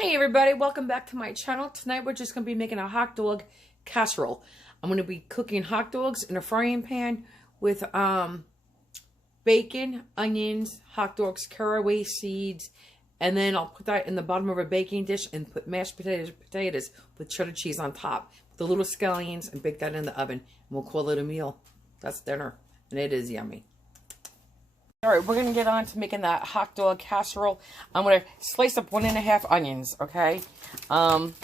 Hey everybody, welcome back to my channel. Tonight we're just going to be making a hot dog casserole. I'm going to be cooking hot dogs in a frying pan with bacon, onions, hot dogs, caraway seeds, and then I'll put that in the bottom of a baking dish and put mashed potatoes with cheddar cheese on top with the little scallions and bake that in the oven. And we'll call it a meal. That's dinner, and it is yummy. Alright, we're going to get on to making that hot dog casserole. I'm going to slice up 1.5 onions, okay? I'm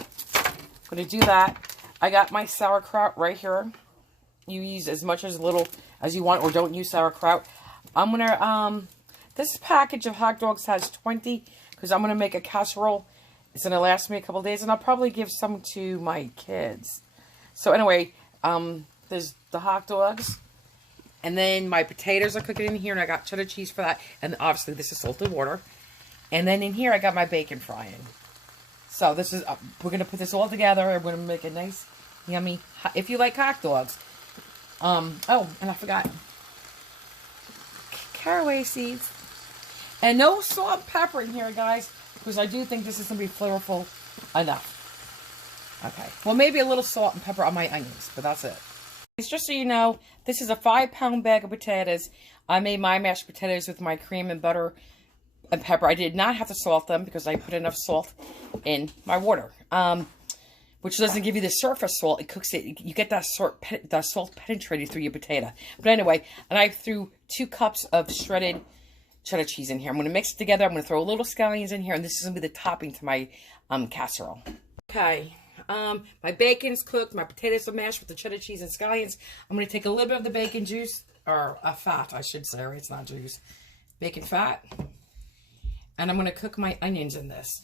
going to do that. I got my sauerkraut right here. You use as much as little as you want, or don't use sauerkraut. I'm going to, this package of hot dogs has 20, because I'm going to make a casserole. It's going to last me a couple days, and I'll probably give some to my kids. So anyway, there's the hot dogs. And then my potatoes are cooking in here, and I got cheddar cheese for that. And obviously, this is salted water. And then in here, I got my bacon frying. So this is, we're going to put this all together. We're going to make a nice, yummy, if you like hot dogs. Oh, and I forgot. Caraway seeds. And no salt and pepper in here, guys, because I do think this is going to be flavorful enough. Okay. Well, maybe a little salt and pepper on my onions, but that's it. Just so you know, this is a 5-pound bag of potatoes. I made my mashed potatoes with my cream and butter and pepper. I did not have to salt them because I put enough salt in my water, which doesn't give you the surface salt. It cooks it. You get that salt penetrating through your potato. But anyway, and I threw 2 cups of shredded cheddar cheese in here. I'm going to mix it together. I'm going to throw a little scallions in here, and this is going to be the topping to my casserole. Okay. My bacon's cooked. My potatoes are mashed with the cheddar cheese and scallions. I'm going to take a little bit of the bacon juice, or fat, I should say. Right? It's not juice. Bacon fat. And I'm going to cook my onions in this.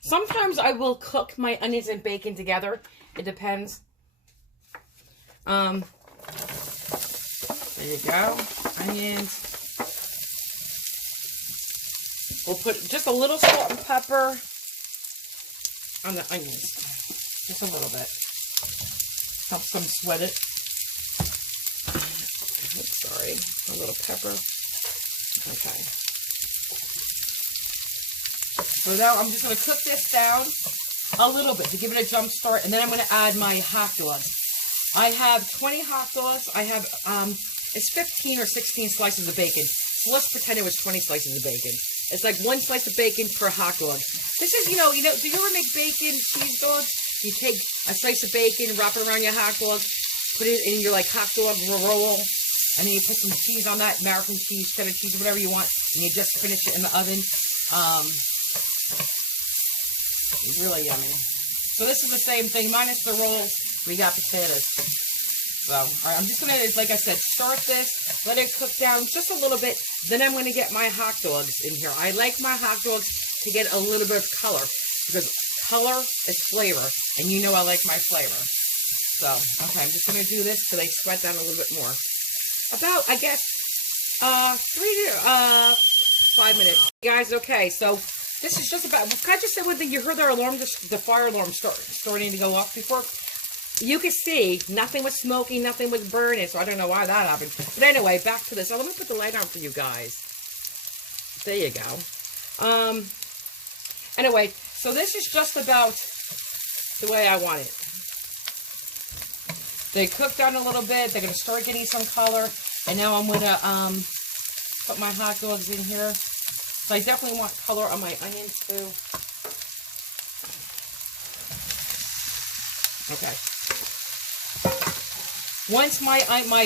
Sometimes I will cook my onions and bacon together. It depends. There you go. Onions. We'll put just a little salt and pepper on the onions. Just a little bit. Helps them sweat it. Oops, sorry. A little pepper. Okay. So now I'm just going to cook this down a little bit to give it a jump start, and then I'm going to add my hot dogs. I have 20 hot dogs. I have, it's 15 or 16 slices of bacon. So let's pretend it was 20 slices of bacon. It's like 1 slice of bacon per hot dog. This is, do you ever make bacon cheese dogs? You take a slice of bacon, wrap it around your hot dog, put it in your hot dog roll, and then you put some cheese on that, American cheese, cheddar cheese, whatever you want, and you just finish it in the oven. It's really yummy. So this is the same thing, minus the rolls. We got potatoes. So, all right, I'm just going to, like I said, start this, let it cook down just a little bit. Then I'm going to get my hot dogs in here. I like my hot dogs to get a little bit of color, because color is flavor, and you know I like my flavor. So, okay, I'm just going to do this till they sweat down a little bit more. About, I guess, 3 to 5 minutes. Guys, okay, so this is just about, can I just say one thing? You heard their alarm, the fire alarm starting to go off before? You can see nothing was smoking, nothing was burning, so I don't know why that happened. But anyway, back to this. Oh, let me put the light on for you guys. There you go. Anyway, so this is just about the way I want it. They cook down a little bit. They're going to start getting some color. And now I'm going to put my hot dogs in here. So I definitely want color on my onions too. Okay. Once my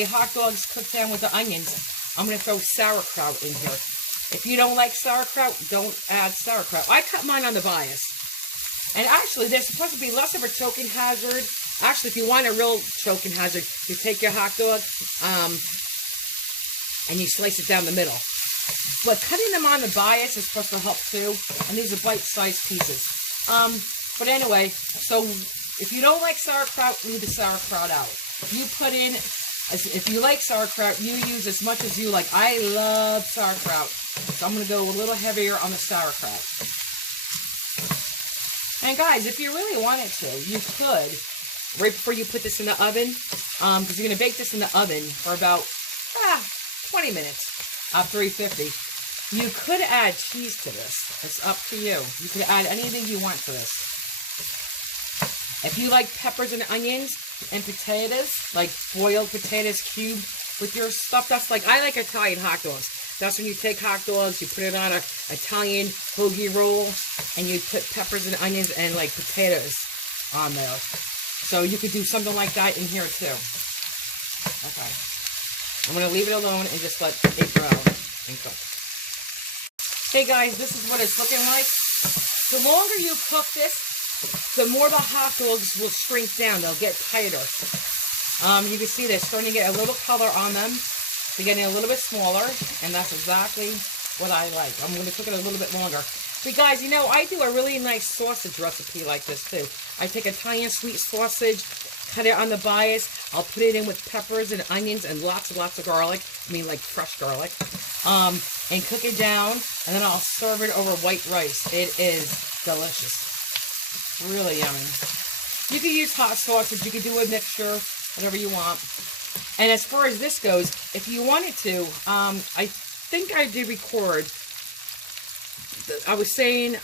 hot dogs cook down with the onions, I'm going to throw sauerkraut in here. If you don't like sauerkraut, don't add sauerkraut. I cut mine on the bias. And actually, they're supposed to be less of a choking hazard. Actually, if you want a real choking hazard, you take your hot dog and you slice it down the middle. But cutting them on the bias is supposed to help too. And these are bite-sized pieces. But anyway, so if you don't like sauerkraut, leave the sauerkraut out. You put in, if you like sauerkraut, you use as much as you like. I love sauerkraut. So I'm going to go a little heavier on the sauerkraut. And guys, if you really wanted to, you could, right before you put this in the oven, because you're going to bake this in the oven for about 20 minutes at 350. You could add cheese to this. It's up to you. You can add anything you want to this. If you like peppers and onions and potatoes, like boiled potatoes cubed with your stuff, that's like, I like Italian hot dogs. That's when you take hot dogs, you put it on a Italian hoagie roll, and you put peppers and onions and like potatoes on there. So you could do something like that in here too. Okay. I'm going to leave it alone and just let it brown and cook. Hey guys, this is what it's looking like. The longer you cook this, the more the hot dogs will shrink down. They'll get tighter. You can see they're starting to get a little color on them. They're getting a little bit smaller, and that's exactly what I like. I'm going to cook it a little bit longer. But guys, you know, I do a really nice sausage recipe like this too. I take Italian sweet sausage, cut it on the bias. I'll put it in with peppers and onions and lots of garlic. I mean, like fresh garlic. And cook it down, and then I'll serve it over white rice. It is delicious. Really yummy. You can use hot sausage. You can do a mixture, whatever you want. And as far as this goes, if you wanted to, I think I did record. I was saying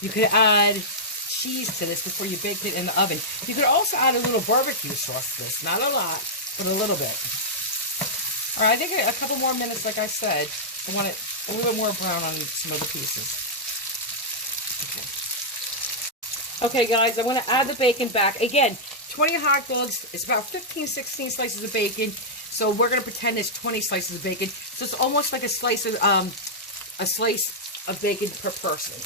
you could add cheese to this before you baked it in the oven. You could also add a little barbecue sauce to this. Not a lot, but a little bit. All right, I think a couple more minutes, like I said. I want it a little bit more brown on some of the pieces. Okay, guys, I want to add the bacon back. Again, 20 hot dogs is about 15, 16 slices of bacon. So we're going to pretend it's 20 slices of bacon. So it's almost like a slice of bacon per person.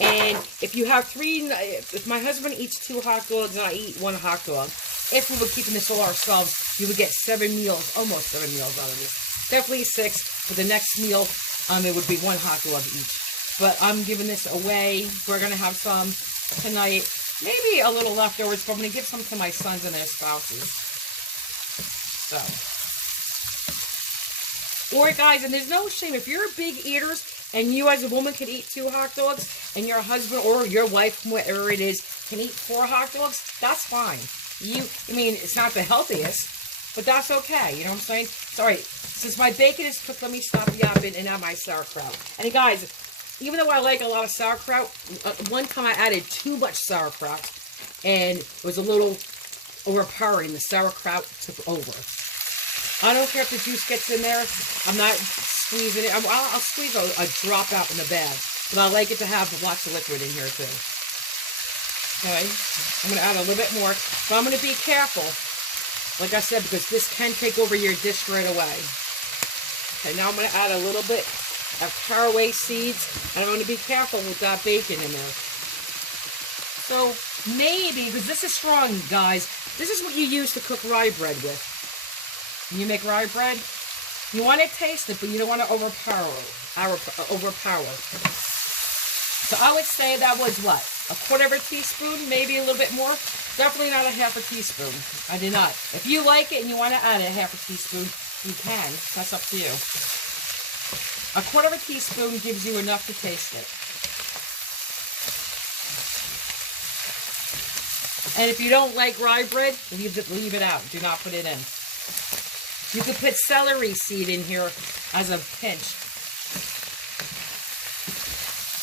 And if you have if my husband eats 2 hot dogs and I eat 1 hot dog, if we were keeping this all ourselves, you would get 7 meals, almost 7 meals out of this. Definitely 6. For the next meal, it would be 1 hot dog each. But I'm giving this away. We're going to have some tonight. Maybe a little leftovers, but I'm going to give some to my sons and their spouses. So. Or guys, and there's no shame. If you're big eaters and you as a woman can eat 2 hot dogs, and your husband or your wife, whatever it is, can eat 4 hot dogs, that's fine. I mean, it's not the healthiest, but that's okay. You know what I'm saying? Sorry. Since my bacon is cooked, let me stop yapping and add my sauerkraut. And guys, even though I like a lot of sauerkraut, one time I added too much sauerkraut, and it was a little overpowering. The sauerkraut took over. I don't care if the juice gets in there. I'm not squeezing it. I'll squeeze a drop out in the bag, but I like it to have lots of liquid in here too. Okay, I'm going to add a little bit more, but I'm going to be careful, like I said, because this can take over your dish right away. Okay, now I'm going to add a little bit of caraway seeds, and I'm going to be careful with that bacon in there. So maybe, because this is strong, guys, this is what you use to cook rye bread with. When you make rye bread, you want to taste it, but you don't want to overpower. So I would say that was what? A 1/4 teaspoon, maybe a little bit more. Definitely not a 1/2 teaspoon. I did not. If you like it and you want to add a 1/2 teaspoon, you can. That's up to you. A 1/4 teaspoon gives you enough to taste it. And if you don't like rye bread, leave it out. Do not put it in. You could put celery seed in here as a pinch.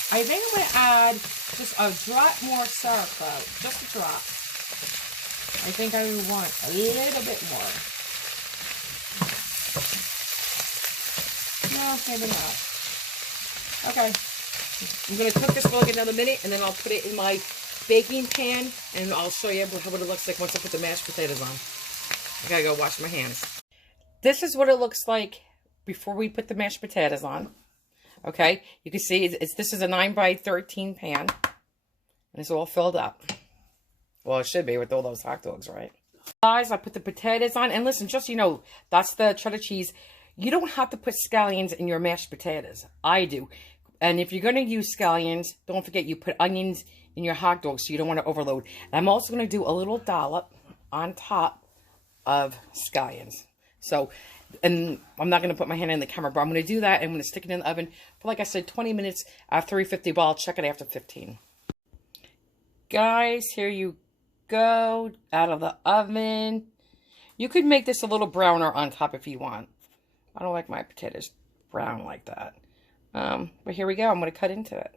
I think I'm going to add just a drop more sauerkraut. Just a drop. I think I want a little bit more. No, maybe not. Okay. I'm going to cook this for like another minute, and then I'll put it in my baking pan, and I'll show you what it looks like once I put the mashed potatoes on. I gotta go wash my hands. This is what it looks like before we put the mashed potatoes on. Okay, you can see this is a 9x13 pan, and it's all filled up. Well, it should be with all those hot dogs, right? Guys, I put the potatoes on, and listen, just so you know, that's the cheddar cheese. You don't have to put scallions in your mashed potatoes. I do. And if you're going to use scallions, don't forget you put onions in your hot dogs so you don't want to overload. And I'm also going to do a little dollop on top of scallions. So, and I'm not going to put my hand in the camera, but I'm going to do that. And I'm going to stick it in the oven for, like I said, 20 minutes at 350, but I'll check it after 15. Guys, here you go, out of the oven. You could make this a little browner on top if you want. I don't like my potatoes brown like that. But here we go. I'm going to cut into it.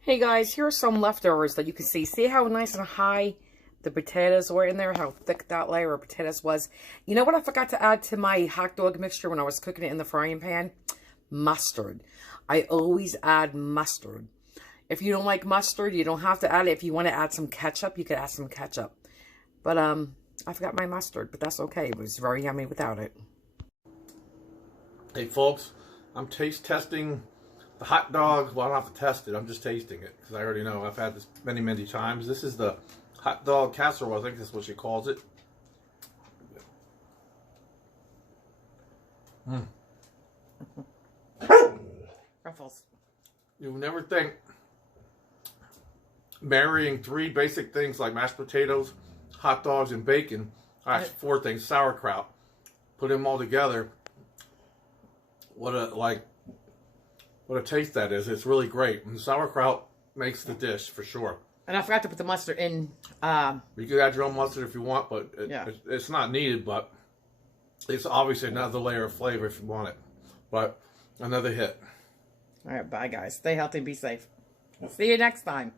Hey guys, here are some leftovers that you can see. See how nice and high the potatoes were in there? How thick that layer of potatoes was. You know what I forgot to add to my hot dog mixture when I was cooking it in the frying pan? Mustard. I always add mustard. If you don't like mustard, you don't have to add it. If you want to add some ketchup, you could add some ketchup. But I forgot my mustard, but that's okay. It was very yummy without it. Hey folks, I'm taste testing the hot dog. Well, I don't have to test it. I'm just tasting it because I already know. I've had this many, many times. This is the hot dog casserole. I think that's what she calls it. Ruffles. You would never think marrying three basic things like mashed potatoes, hot dogs, and bacon. Actually, four things. Sauerkraut. Put them all together. What a taste that is. It's really great. And sauerkraut makes the dish for sure. And I forgot to put the mustard in. You could add your own mustard if you want, but it's not needed. But it's obviously another layer of flavor if you want it. But another hit. All right, bye guys. Stay healthy and be safe. See you next time.